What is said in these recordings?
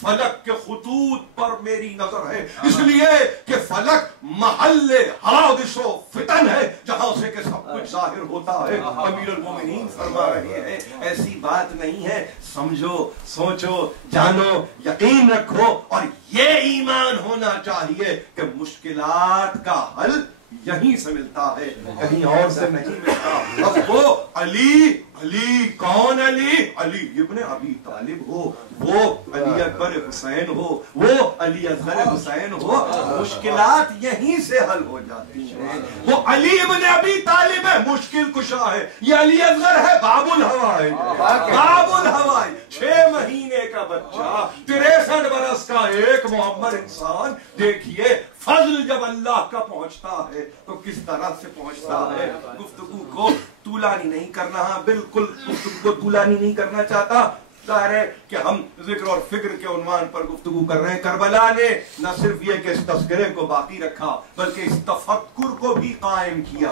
फलक के खुतूत पर मेरी नजर है, इसलिए कि फलक महल्ले हादिसो फितन है, जहां से कि सब कुछ जाहिर होता है। अमीरुल मोमिनीन फरमा रहे हैं ऐसी बात नहीं है, समझो, सोचो, जानो, यकीन रखो, और ये ईमान होना चाहिए कि मुश्किलात का हल यहीं से मिलता है, कहीं और से नहीं मिलता। अब वो अली, अली कौन अली? अली इब्ने अबी तालिब हो, वो अली अकबर हुसैन हो, वो अली असगर हुसैन हो, मुश्किलात यहीं से हल हो जाती है। वो अली इब्ने अबी तालिब है, मुश्किल कुशा है। ये अली असगर है, बाबुल हवाई, बाबुल हवाई, 6 महीने का बच्चा, 63 बरस का एक मोहम्मद इंसान। देखिए फजल जब अल्लाह का पहुंचता है तो किस तरह से पहुंचता है। गुफ्तगू को तूलानी नहीं करना, बिल्कुल गुफ्तगू को तूलानी नहीं करना चाहता, जाहिर है कि हम जिक्र और फिक्र के उन्वान पर गुफ्तगू कर रहे हैं। करबला ने न सिर्फ ये कि इस तस्करे को बाकी रखा, बल्कि इस तफक्कुर को भी कायम किया,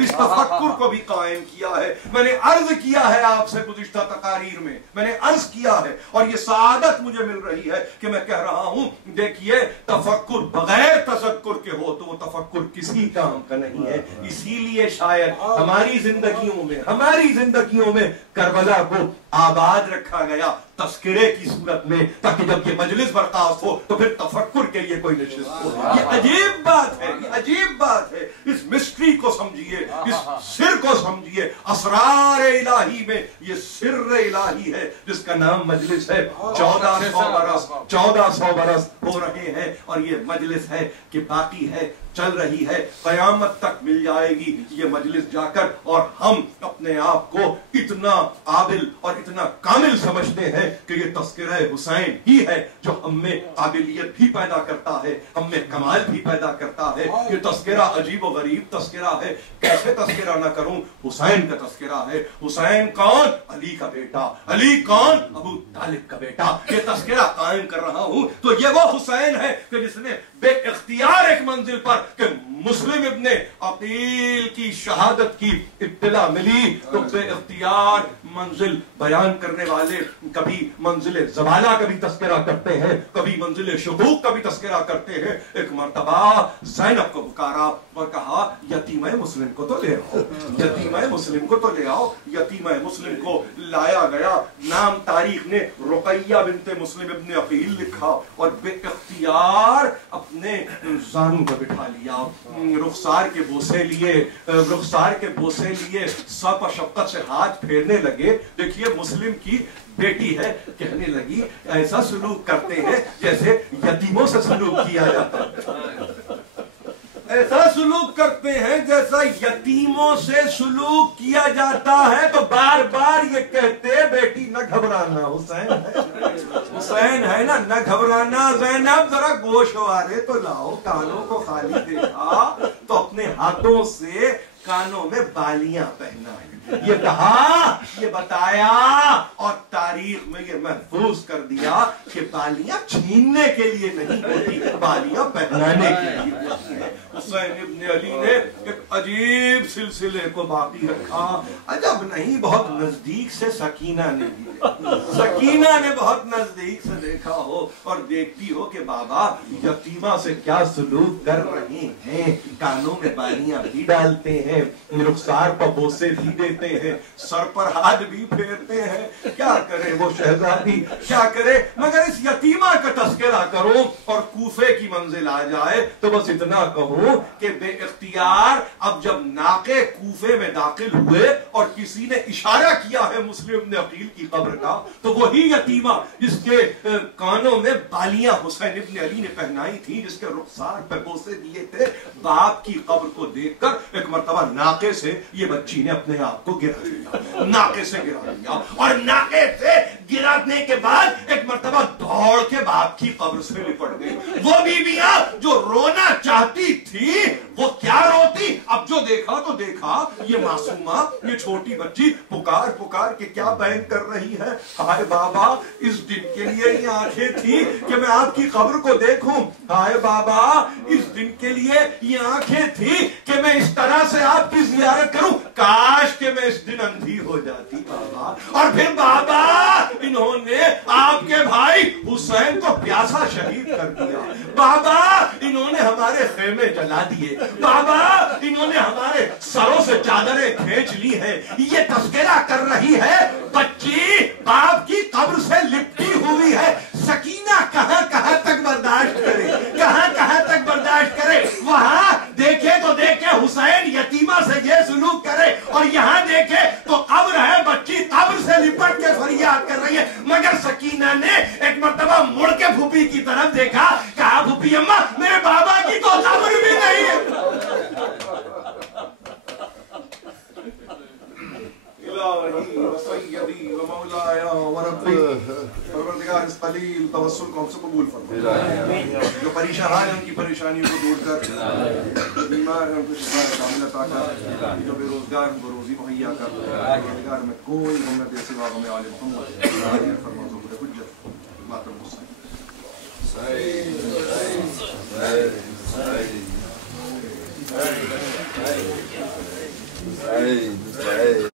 इस तफक्कुर को भी कायम किया है। मैंने अर्ज किया है आपसे गुज़िश्ता तकारीर में, मैंने अर्ज किया है, और ये सआदत मुझे मिल रही है कि मैं कह रहा हूं, देखिए तफक्कुर बगैर तसक्कुर के हो तो वो तफक्कुर किसी काम का नहीं है। इसीलिए शायद हमारी जिंदगियों में करबला को आबाद रखा गया तस्करे की सूरत में, ताकि जब ये मजलिस बर्खास्त हो तो फिर तफक्कुर के लिए कोई नशिस्त हो। ये अजीब बात है, ये अजीब बात है। इस मिस्ट्री को समझिए, इस सिर को समझिए। असरार इलाही में ये सिर इलाही है जिसका नाम मजलिस है। 1400 बरस हो रहे हैं और ये मजलिस है कि बाकी है, चल रही है, कयामत तक मिल जाएगी ये मजलिस जाकर। और हम अपने आप को इतना आदिल और इतना कामिल समझते हैं कि ये तस्किरा हुसैन ही है जो हमें काबिलियत भी पैदा करता है, हमें कमाल भी पैदा करता है। ये तस्किरा अजीब व गरीब तस्किरा है, कैसे तस्किरा ना करूं, हुसैन का तस्किरा है। हुसैन कौन? अली का बेटा। अली कौन? अबू तालिब का बेटा। ये तस्किरा कायम कर रहा हूं तो ये वो हुसैन है कि जिसने बेइख्तियार एक मंजिल पर कि मुस्लिम इब्ने अकील की शहादत की इत्तला मिली तो बेइख्तियार मंजिल बयान करने वाले कभी मंजिल ज़वाला का भी तस्करा करते हैं, कभी मंजिल शुकूक का भी तस्करा करते हैं। एक मर्तबा ज़ैनब को पुकारा और कहा यतीम मुस्लिम को तो ले आओ, यतीम मुस्लिम को तो ले आओ। यतीम मुस्लिम को लाया गया, नाम तारीख ने रुकैया बिन्ते मुस्लिम इब्ने अकील लिखा और बेइख्तियार अपने जानू पर बिठा लिया, रुखसार के बोसे लिए, रुखसार के बोसे लिए सप शफ़क़त से हाथ फेरने लगे। देखिए मुस्लिम की बेटी है, कहने लगी ऐसा सुलूक करते हैं जैसे यतीमों से सुलूक किया जाता है, ऐसा सुलूक करते हैं जैसा यतीमों से सुलूक किया जाता है। तो बार बार ये कहते बेटी न घबराना, हुसैन है, हुसैन है ना, न घबराना। ज़ैनब जरा गोशवारे तो लाओ, कानों को खाली देखा तो अपने हाथों से कानों में बालियां पहनाई। ये कहा, ये बताया और तारीख में ये महफूज कर दिया कि बालियां छीनने के लिए नहीं होती, बालियां पहनाने के लिए होती है। हुसैन इब्ने अली ने एक अजीब सिलसिले को बाकी रखा। अजब नहीं, बहुत नजदीक से सकीना ने भी, सकीना ने बहुत नजदीक से देखा हो और देखती हो कि बाबा यतीमा से क्या सलूक कर रहे हैं। कानों में बालियां भी डालते हैं, रुखसार पर बोसे भी देते हैं, सर पर हाथ भी फेरते हैं। क्या करे वो शहजादी, क्या करे, मगर इस यतीमा का तस्करा करो और कूफे की मंजिल आ जाए तो बस इतना कहो कि बेइख्तियार अब जब नाके कूफे में दाखिल हुए और किसी ने इशारा किया है मुस्लिम इब्ने अकील की कब्र का, तो वही यतीमा जिसके कानों में बालियां हुसैन इब्ने अली ने पहनाई थी, जिसके रुखसार पे बोसे दिए थे, बाप की कब्र को देखकर एक मर्तबा नाके से ये बच्ची ने अपने आप को गिरा दिया, नाके से गिरा दिया। और नाके से गिराने के बाद एक मर्तबा दौड़ के बाप की कब्र से लिपट गई। वो बीबियां जो रोना चाहती थी वो क्या रोती, अब जो देखा तो देखा, ये मासूमा, ये छोटी बच्ची पुकार पुकार के क्या बयान कर रही है, हाय बाबा इस दिन के लिए ये आंखें थी कि मैं आपकी कब्र को देखूं, हाय बाबा इस दिन के लिए ये आंखें थी कि मैं इस तरह से आपकी जियारत करूं, काश कि मैं इस दिन अंधी हो जाती बाबा। और फिर बाबा इन्होंने आपके भाई हुसैन को कर दिया। बाबा इन्होंने हमारे खेमे जला दिए। बाबा इन्होंने हमारे सरों से चादरें खींच ली है। ये तस्करा कर रही है बच्ची बाप की कब्र से लिपटी हुई है। सकीना कहां कहां तक बर्दाश्त करे, कहां कहां तक बर्दाश्त करे। वहां देखे तो देखे हुसैन यतीमा से ये सुलूक करे, और यहां देखे तो कब्र है, बच्ची कब्र से लिपट के फरियाद कर रही है। मगर सकीना ने एक मर्तबा मुड़ के फूफी की तरफ देखा, कहा फूफी अम्मा मेरे बाबा की तो कब्र भी नहीं है। जो परेशान है उनकी परेशानियों को दूर कर, बीमार है उनको शिफा कर, जो बेरोजगार उनको रोजी मुहैया कर, रोजगार में कोई गम के सिवा गम आले मोहम्मद फरमाज़ो खुद हुज्जत मातम हुसैन। सही